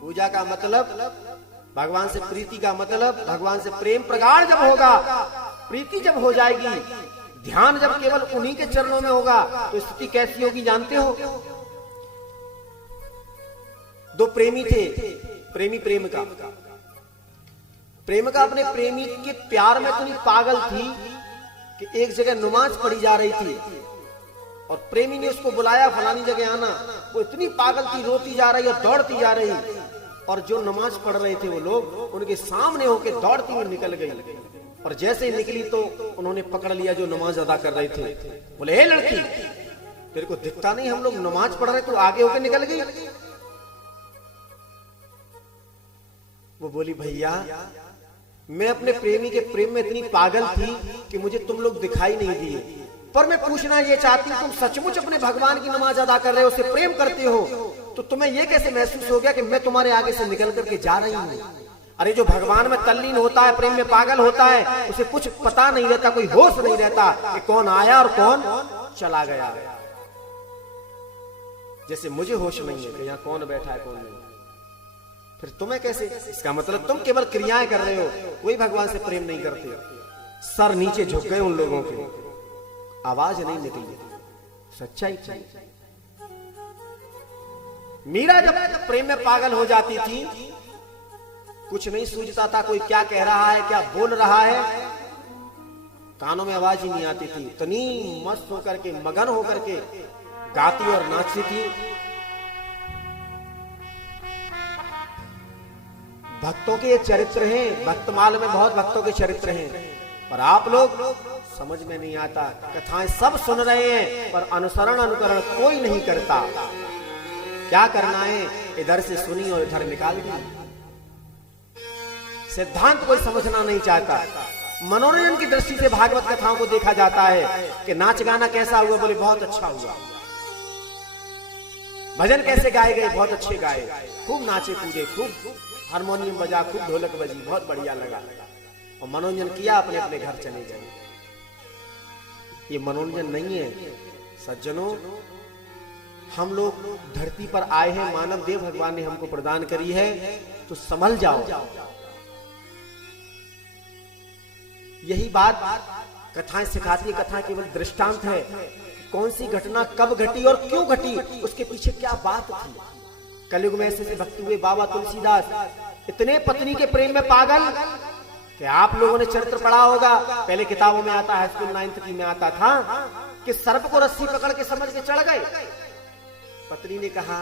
पूजा का मतलब, भगवान से प्रीति का मतलब, भगवान से प्रेम प्रगाढ़ जब होगा, प्रीति जब हो जाएगी, ध्यान जब केवल उन्हीं के चरणों में होगा, तो स्थिति कैसी होगी जानते हो? दो प्रेमी थे, प्रेमी प्रेमिका अपने प्रेमी के प्यार में इतनी पागल थी कि एक जगह नमाज पढ़ी जा रही थी और प्रेमी ने उसको बुलाया, फलानी जगह आना। वो इतनी पागल थी, रोती जा रही और दौड़ती जा रही, और जो नमाज पढ़ रहे थे वो लोग उनके सामने होके दौड़ती हुई निकल गई, और जैसे ही निकली तो उन्होंने पकड़ लिया जो नमाज अदा कर रहे थे। बोले, हे लड़की, तेरे को दिखता नहीं हम लोग नमाज पढ़ रहे, तू आगे होके निकल गई? वो बोली, भैया मैं अपने प्रेमी के प्रेम में इतनी पागल थी कि मुझे तुम लोग दिखाई नहीं दिए, पर मैं पूछना ये चाहती हूँ, तुम सचमुच अपने भगवान की नमाज अदा कर रहे हो, उसे प्रेम करते हो, तो तुम्हें ये कैसे महसूस हो गया कि मैं तुम्हारे आगे से निकल करके जा रही हूँ? अरे जो भगवान में तल्लीन होता है, प्रेम में पागल होता है, उसे कुछ पता नहीं रहता, कोई होश नहीं रहता कि कौन आया और कौन चला गया। जैसे मुझे होश नहीं है कि यहाँ कौन बैठा है कौन नहीं, फिर तुम्हें कैसे? इसका मतलब तुम केवल क्रियाएं कर रहे हो, कोई भगवान से प्रेम नहीं करते। सर नीचे झुक गए उन लोगों के, आवाज नहीं निकली, सच्चाई थी। मीरा जब प्रेम में पागल हो जाती थी, कुछ नहीं सूझता था, कोई क्या कह रहा है, क्या बोल रहा है, कानों में आवाज ही नहीं आती थी। इतनी मस्त होकर के, मगन होकर के गाती और नाचती थी। भक्तों के ये चरित्र हैं, भक्तमाल में बहुत भक्तों के चरित्र हैं, पर आप लोग समझ में नहीं आता। कथाएं सब सुन रहे हैं पर अनुसरण अनुकरण कोई नहीं करता। क्या करना है, इधर से सुनी और इधर निकाल दी। सिद्धांत कोई समझना नहीं चाहता। मनोरंजन की दृष्टि से भागवत कथाओं को देखा जाता है कि नाच गाना कैसा हुआ, बोले बहुत अच्छा हुआ। भजन कैसे गाए गए, बहुत अच्छे गाए, खूब नाचे कूदे, खूब हारमोनियम बजा, खूब ढोलक बजी, बहुत बढ़िया लगा, और मनोरंजन किया, अपने अपने घर चले गए। ये मनोरंजन नहीं है सज्जनों। हम लोग धरती पर आए हैं, मानव देव भगवान ने हमको प्रदान करी है, तो संभल जाओ। यही बात कथाएं सिखाती है। कथा केवल दृष्टांत है, कौन सी घटना कब घटी और क्यों घटी, उसके पीछे क्या बात थी। कलयुग में ऐसे भक्त हुए बाबा तुलसीदास, इतने पत्नी के प्रेम में पागल कि आप लोगों ने चरित्र पढ़ा होगा, पहले किताबों में आता, हाई स्कूल 9th की में आता था कि सर्प को रस्सी पकड़ के समझ के चढ़ गए। पत्नी ने कहा,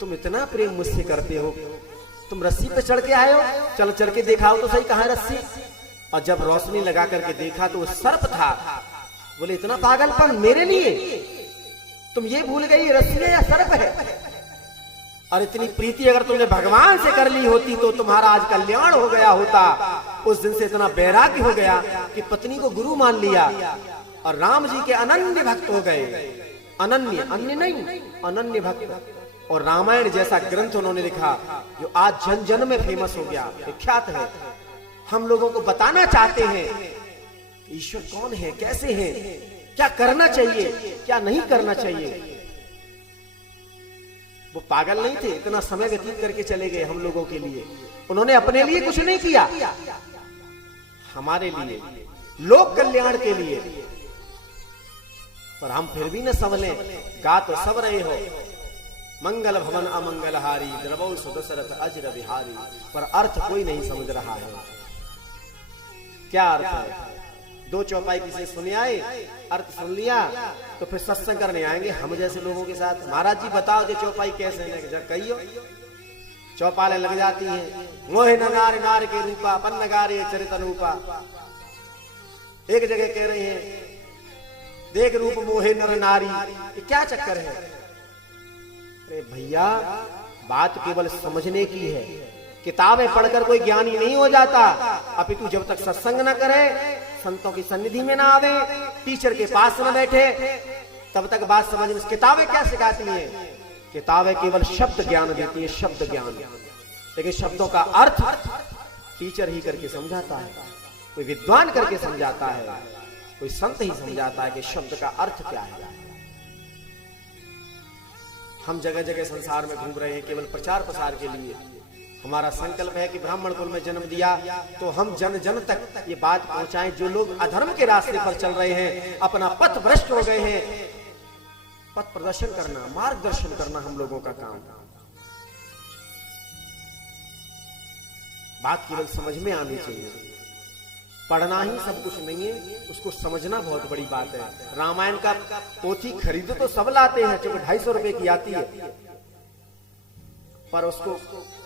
तुम इतना प्रेम मुझसे करते हो, तुम रस्सी पे चढ़ के आए हो, चलो चढ़ के दिखाओ तो सही, कहाँ है रस्सी। और जब रोशनी लगा करके देखा तो वो सर्प था। बोले, इतना पागलपन मेरे लिए, तुम ये भूल गई रस्सी है या सर्प है? और इतनी प्रीति अगर तुमने भगवान से कर ली होती तो तुम्हारा आज कल्याण हो गया होता। उस दिन से इतना बैराग्य हो गया कि पत्नी को गुरु मान लिया और राम जी के अनन्य भक्त हो गए। अनन्य, अन्य नहीं, अनन्य भक्त। और रामायण जैसा ग्रंथ उन्होंने लिखा जो आज जन जन में फेमस हो गया, विख्यात है। हम लोगों को बताना चाहते हैं ईश्वर कौन है, कैसे है, क्या करना चाहिए, क्या नहीं करना चाहिए। वो पागल नहीं थे, इतना समय व्यतीत करके चले गए हम लोगों के लिए। उन्होंने अपने लिए कुछ नहीं किया, हमारे लिए, लोक कल्याण के लिए। पर हम फिर भी न संभले। गा तो सब रहे हो, मंगल भवन अमंगलहारी, द्रवौ सुदशरथ अजर बिहारी, पर अर्थ कोई नहीं समझ रहा है। क्या अर्थ है? दो चौपाई किसी सुने आए, अर्थ सुन लिया तो फिर सत्संग करने आएंगे हम जैसे लोगों के साथ। महाराज जी बताओ जो चौपाई कैसे है, कहियो। चौपाले लग जाती हैं, मोहे नगारे नार के रूपा, पन नगारे चरित अनुपा। एक जगह कह रहे हैं, देख रूप मोहे नर नारी, ये क्या चक्कर है? अरे भैया, बात केवल समझने की है। किताबें पढ़कर कोई ज्ञानी नहीं हो जाता, अपितु जब तक सत्संग न करे, संतों की सन्निधि में ना आवे, टीचर के पास न बैठे, तब तक बात समझ में। किताबें क्या सिखाती हैं? किताबें केवल शब्द ज्ञान देती है, शब्द ज्ञान, लेकिन शब्दों का अर्थ टीचर ही करके समझाता है, कोई विद्वान करके समझाता है, कोई संत ही समझाता है कि शब्द का अर्थ क्या है। हम जगह जगह संसार में घूम रहे हैं केवल प्रचार प्रसार के लिए। हमारा संकल्प है कि ब्राह्मण कुल में जन्म दिया तो हम जन जन तक ये बात पहुंचाएं। जो लोग अधर्म के रास्ते पर चल रहे हैं, अपना पथ भ्रष्ट हो गए हैं, पथ प्रदर्शन करना, मार्गदर्शन करना हम लोगों का काम। बात केवल समझ में आनी चाहिए। पढ़ना ही सब कुछ नहीं है, उसको समझना बहुत बड़ी बात है। रामायण का पोथी खरीदो तो सब लाते हैं, जो 250 रुपए की आती है, पर उसको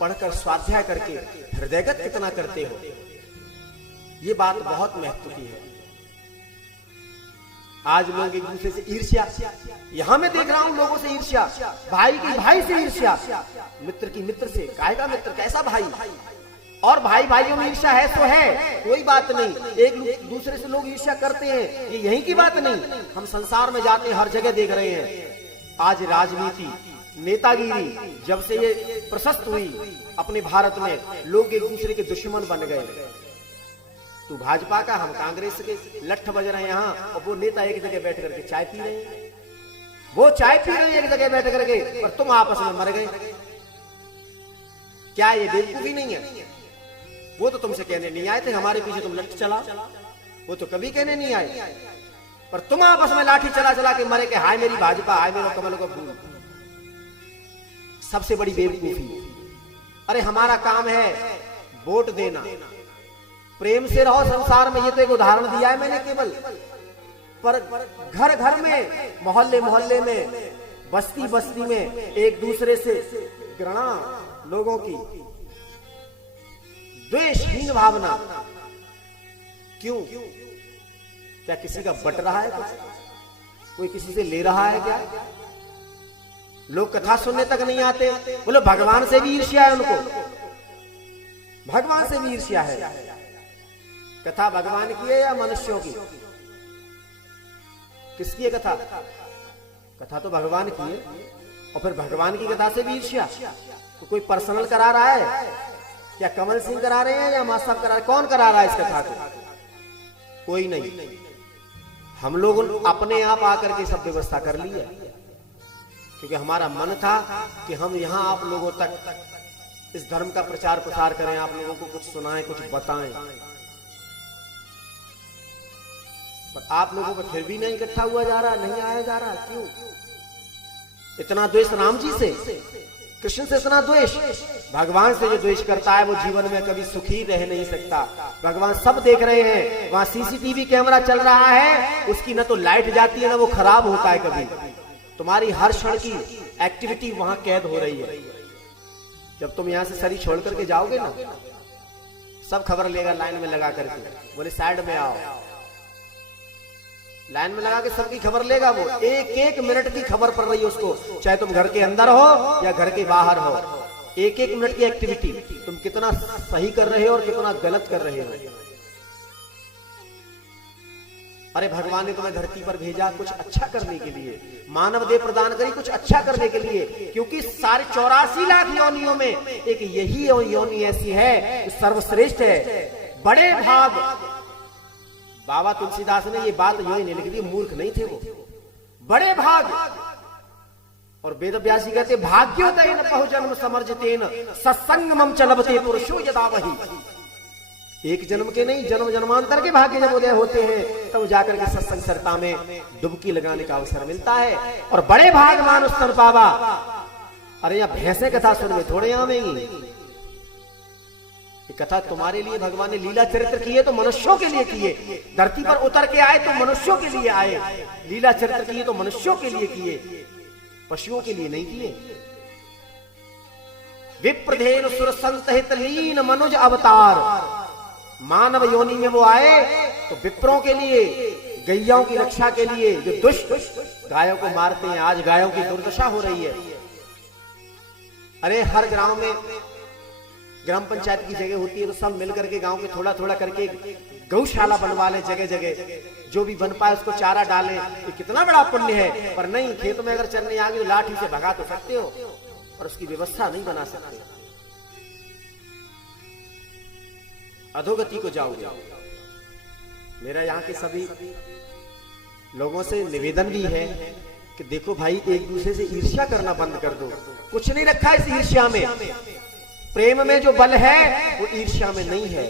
पढ़कर स्वाध्याय करके हृदयगत कितना करते हो, ये बात बहुत महत्व की है। आज लोग एक दूसरे से ईर्ष्या, यहां मैं देख रहा हूं लोगों से ईर्ष्या, भाई की भाई से ईर्ष्या, मित्र की मित्र से, काय का मित्र कैसा भाई, और भाई भाइयों में ईर्ष्या है तो है, कोई बात नहीं, एक दूसरे से लोग ईर्ष्या करते हैं, ये यहीं की बात नहीं। हम संसार में जाते हैं, हर जगह देख रहे हैं। आज राजनीति, नेतागिरी जब से ये प्रशस्त हुई अपने भारत में, लोग एक दूसरे के दुश्मन बन गए। तू भाजपा का, हम कांग्रेस के, लठ बज रहे हैं यहाँ, और वो नेता एक जगह बैठ करके चाय पी रहे हैं, वो चाय पी रहे हैं एक जगह बैठ करके, और तुम आपस में मर गए। क्या ये बेवकूफी नहीं है? वो तो तुमसे कहने नहीं आए थे हमारे पीछे तुम लठ चला, वो तो कभी कहने नहीं आए, पर तुम आपस में लाठी चला चला के मरे के हाय मेरी भाजपा, हाय मेरा कमल को फूल। सबसे बड़ी बेवकूफी। अरे हमारा काम है वोट देना, प्रेम से रहो संसार में, ये तो एक उदाहरण दिया है मैंने केवल, पर घर घर में, मोहल्ले मोहल्ले में, बस्ती बस्ती में एक दूसरे से घृणा लोगों की, द्वेषहीन भावना। क्यों? क्या किसी का बट रहा है? कोई किसी से ले रहा है क्या? लोग कथा सुनने तक नहीं आते, बोले भगवान से भी ईर्ष्या है उनको, भगवान से भी ईर्ष्या है। कथा भगवान की है या मनुष्यों की? किसकी है कथा? कथा तो भगवान की है, और फिर भगवान की कथा से भी ईर्ष्या। तो कोई पर्सनल करा रहा है क्या? कमल सिंह करा रहे हैं या मां साहब करा रहे हैं? कौन करा रहा है इस कथा को? कोई नहीं। हम लोग अपने आप आकर के सब व्यवस्था कर ली है, क्योंकि हमारा मन था कि हम यहां आप लोगों तक इस धर्म का प्रचार प्रसार करें, आप लोगों को कुछ सुनाएं, कुछ बताएं, पर आप लोगों को फिर भी नहीं इकट्ठा हुआ जा रहा, नहीं आया जा रहा। क्यों इतना द्वेष राम जी से, कृष्ण से इतना द्वेष? भगवान से जो द्वेष करता है वो जीवन में कभी सुखी रह नहीं सकता। भगवान सब देख रहे हैं, वहां सीसीटीवी कैमरा चल रहा है, उसकी न तो लाइट जाती है ना वो खराब होता है कभी। तुम्हारी हर क्षण की एक्टिविटी वहां कैद हो रही है। जब तुम यहां से शरीर छोड़ करके जाओगे ना, सब खबर लेगा लाइन में लगा करके, बोले साइड में आओ, लाइन में लगा के सबकी खबर लेगा। वो एक एक मिनट की खबर पड़ रही है उसको, चाहे तुम घर के अंदर हो या घर के बाहर हो, एक एक मिनट की एक्टिविटी तुम कितना सही कर रहे हो और कितना गलत कर रहे हो। अरे भगवान ने तुम्हें धरती पर भेजा कुछ अच्छा करने के लिए, मानव देह प्रदान करी कुछ अच्छा करने के लिए, क्योंकि सारे 84 लाख योनियों में एक यही योनि ऐसी है जो सर्वश्रेष्ठ है। बड़े भाग, बाबा तुलसीदास ने ये बात यूं ही नहीं लिख दी, मूर्ख नहीं थे वो, बड़े भाग। और वेद व्यासी कहते भाग्योदयन बहुजन्म समर्जितेन सत्संगमं च लभते पुरुषो यदा वही। एक जन्म के नहीं, जन्म जन्मांतर के भाग्य जब उदय होते हैं तब जाकर के सत्संग सरता में डुबकी लगाने का अवसर मिलता है। और बड़े भाग मानुष तन पावा। अरे यहाँ भैंसे कथा सुन में थोड़े आवेंगी, कथा तुम्हारे लिए भगवान ने लीला चरित्र किए तो मनुष्यों के लिए किए, धरती पर उतर के आए तो मनुष्यों के लिए आए, लीला चरित्र किए तो मनुष्यों के लिए किए, पशुओं के लिए नहीं किए। विप्रधेन सुर संतहित लीन मनुज अवतार, मानव योनि में वो आए तो विप्रों के लिए, गैयाओं की रक्षा के लिए, जो दुष्ट गायों को मारते हैं। आज गायों की दुर्दशा हो रही है। अरे हर गांव में ग्राम पंचायत की जगह होती है तो सब मिलकर के गांव के थोड़ा थोड़ा करके गौशाला बनवा ले, जगह जगह जो भी बन पाए उसको चारा डाले, तो कितना बड़ा पुण्य है। पर नहीं, खेत में अगर चलने आ गए तो लाठी से भगा तो सकते हो और उसकी व्यवस्था नहीं बना सकते, अधोगति को जाओगे। मेरा यहाँ के सभी लोगों से निवेदन भी है कि देखो भाई, एक दूसरे से ईर्ष्या करना बंद कर दो। कुछ नहीं रखा इस ईर्ष्या में। प्रेम में जो बल है वो ईर्ष्या में नहीं है।